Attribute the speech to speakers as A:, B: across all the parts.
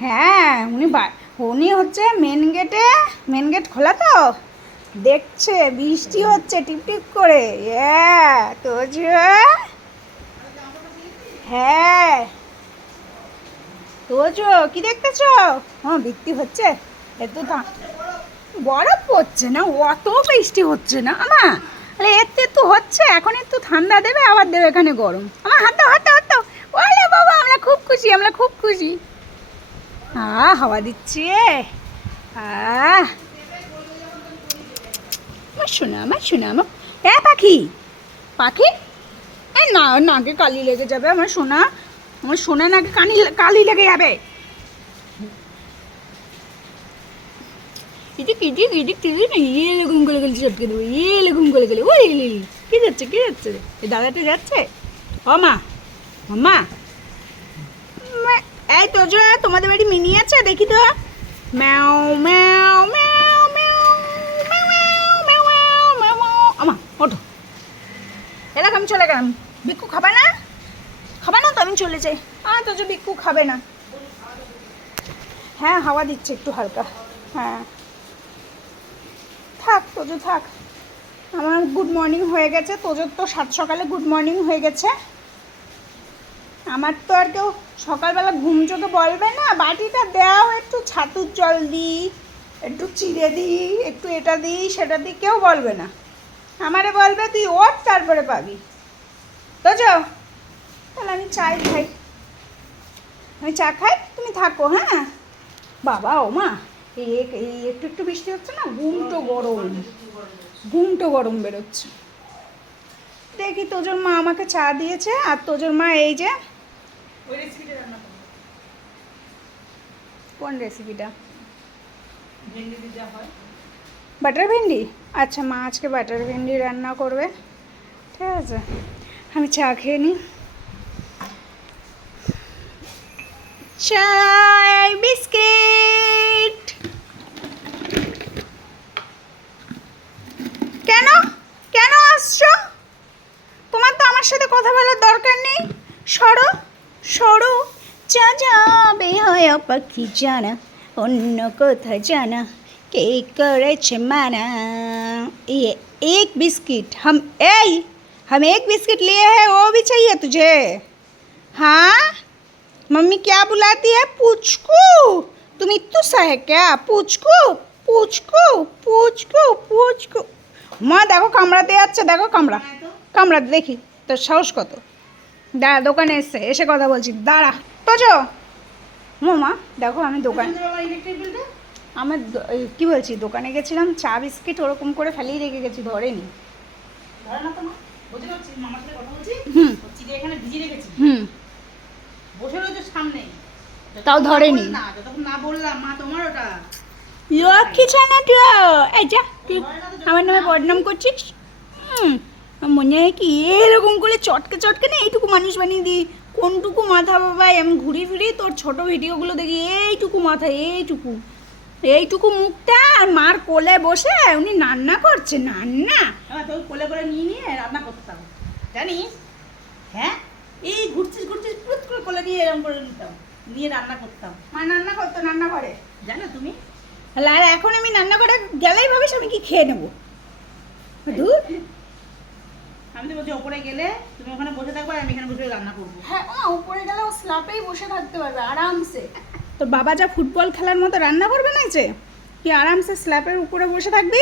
A: হ্যাঁ উনি উনি হচ্ছে মেন গেটে মেন গেট খোলা তো? দেখছে, বৃষ্টি হচ্ছে, টিপ টিপ করে। তো হ্যাঁ। তোজো কি দেখতেছ? হ্যাঁ বৃষ্টি হচ্ছে। থা- বরফ পড়ছে না, অত বৃষ্টি হচ্ছে না, আমা। আরে একটু একটু হচ্ছে, এখন একটু ঠান্ডা দেবে, আবার দেবে এখানে গরম। আমার হাত হাত দাও ওলে বাবা, আমরা খুব খুশি, আমরা খুব খুশি। আ, হাওয়া দিচ্ছে। আমার শোনা আমার শোনা আমার এ, পাখি। পাখি? এই না নাকে কালি লেগে যাবে আমার সোনা। আমার সোনা নাকে কানি কালি লেগে যাবে। ইদিক ইদিক ইদিক তিদিক না ইয়ে এরকম করে গেলে চটকে দেবো ইয়ে এরকম করে গেলে। ওই কি যাচ্ছে কি যাচ্ছে? রে দাদাটা যাচ্ছে? ও মা মা- এই তো যে তোমাদের বাড়ি মিনি আছে? দেখি তো। ম্যাও ম্যাও ম্যাও ম্যাও ম্যাও ম্যাও ম্যাও ম্যাও আমা ওঠো। আমি চলে গেলাম। বিক্কু খাবে না? খাবে না তো, আমি চলে যাই। আর তো যে বিক্কু খাবে না। হ্যাঁ হাওয়া দিচ্ছে একটু হালকা। হ্যাঁ। থাক, তোজো, থাক। আমার গুড মর্নিং হয়ে গেছে। তোজোর তো সাত সকালে গুড মর্নিং হয়ে গেছে। আমার তো আর কেউ সকালবেলা ঘুম চোখে বলবে না। বাটিটা দাও একটু ছাতুর জল দিই, একটু চিড়ে দিই, একটু এটা দিই, সেটা দিই, কেউ বলবে না। আমারে বলবে, তুই ওঠ, তারপরে পাবি। যাও, তাহলে আমি চাই খাই। আমি চা খাই, তুমি থাকো হ্যাঁ? বাবা ও মা এই একটু একটু বৃষ্টি হচ্ছে না? ঘুমটো গরম। ঘুমটো গরম বেরোচ্ছে। দেখি, তোজোর মা আমাকে চা দিয়েছে, আর তোজোর মা এই যে
B: ওই রেসিপিটা রান্না করো।
A: কোন রেসিপিটা
B: ভেন্ডি দিয়ে হয়।
A: বাটার ভেন্ডি? আচ্ছা মা আজকে বাটার ভেন্ডি রান্না করবে। ঠিক আছে আমি চা খেয়ে নিই চাই বিস্কিট। কেন? কেন আসছো? তোমার তো আমার সাথে কথা বলার দরকার নেই। সরো। সরো যা যাবে হয় পাখি জানা অন্য কোথায় জানা কে করেছে মানা ये एक बिस्किट हम ए हम एक बिस्किट लिए हैं वो भी चाहिए तुझे हाँ मम्मी क्या बुलाती है पूछकू तुम इतू सा है क्या पूछकू पूछकू पूछकू पूछकू মা দেখো কামড়াতে যাচ্ছে দেখো কামড়া কামড়াতে দেখি তোর সাহস কত দাঁড়া দোকানে এসছে এসে কথা বলছি। দাঁড়া। তোজো! মোমা দেখো আমি দোকানে আমার কি বলছি দোকানে গেছিলাম চা বিস্কিট ওরকম করে ফেলেই রেখে গেছি ধরেনি। তাও ধরেনি। আমার নামে বদনাম করছিস? হুম। মনে হয় কি, এরকম করে চটকে চটকে না এইটুকু মানুষ বানিয়ে দিই। কোনটুকু মাথা বাবা আমি ঘুরে ফিরে তোর ছোট ভিডিওগুলো দেখি, এইটুকু মাথা, এইটুকু। এইটুকু মুখটা আর মার কোলে বসে উনি রান্না করছে রান্না
B: তোকে কোলে করে নিয়ে নিয়ে রান্না করতাম জানিস হ্যাঁ? এই ঘুরছিস ঘুরছিস পুরুত করে কোলে নিয়ে এরকম করে নিতাম নিয়ে রান্না করতাম
A: মা রান্না করতো রান্না করে।
B: জানো তুমি?
A: আর এখন আমি রান্না করে গেলেই ভাবিস আমি কি খেয়ে নেব। ধুর।
B: আমি তো বলছি ওপরে গেলে তুমি ওখানে বসে থাকবে আর আমি এখানে বসে রান্না করব।
A: হ্যাঁ ও উপরে গেলে ও স্ল্যাপেই বসে থাকতে পারবে আরামসে। তোর বাবা যা ফুটবল খেলার মতো রান্না করবে না যে? তুই আরামসে স্ল্যাপের উপরে বসে থাকবি?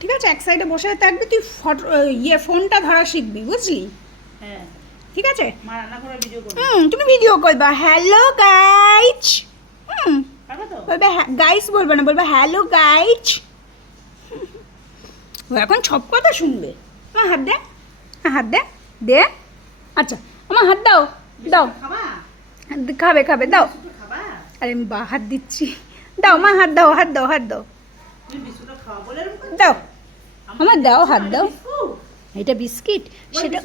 A: ঠিক আছে এক সাইডে বসে থাকবি তুই ফটো ইয়ে ফোনটা ধরা শিখবি বুঝলি?
B: হ্যাঁ।
A: ঠিক আছে?
B: মা রান্না করে ভিডিও করবে।
A: হুম তুমি ভিডিও করবা। হ্যালো গাইজ হুম। বলবে গাইস বলবে না বলবে হ্যালো গাইজ ও এখন সব কথা শুনবে। হাত হ্যাঁ, হাত দে দে। আচ্ছা আমার হাত দাও দাও।
B: খাবা
A: খাবে খাবে দাও। আরে বা হাত দিচ্ছি। দাও মা হাত দাও হাত দাও হাত দাও? দাও। আমার দাও হাত দাও। এটা বিস্কিট সেটা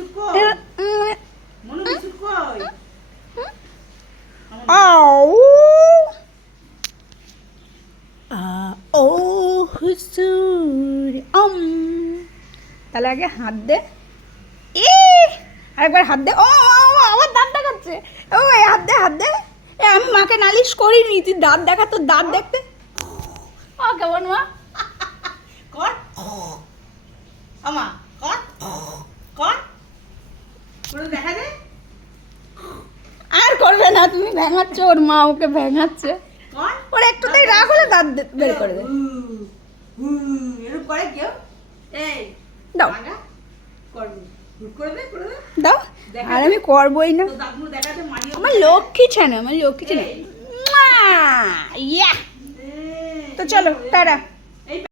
A: ও আম তাহলে আগে হাত দে। এ আরেকবার হাত দে। ও ও, ও, দাঁত দেখাচ্ছে। ও এই হাত দে হাত দে। এ আমি মাকে নালিশ করিনি তুই দাঁত দেখা তোর দাঁত দেখতে। ও কেমন মা?
B: কর। আমা কর। কর। দেখা দে
A: আর করবে না তুমি ভেঙাচ্ছ ওর মা ওকে ভেঙাচ্ছে।
B: কর।
A: ওর একটুতেই রাগ হলে দাঁত বের করে দে।
B: এরকম করে কেউ? এই
A: দাও।
B: করবি।
A: দাও আর আমি করবোই না। আমার লক্ষ্মী ছানা আমার লক্ষ্মী ছানা ইয়া। তো চলো টাটা।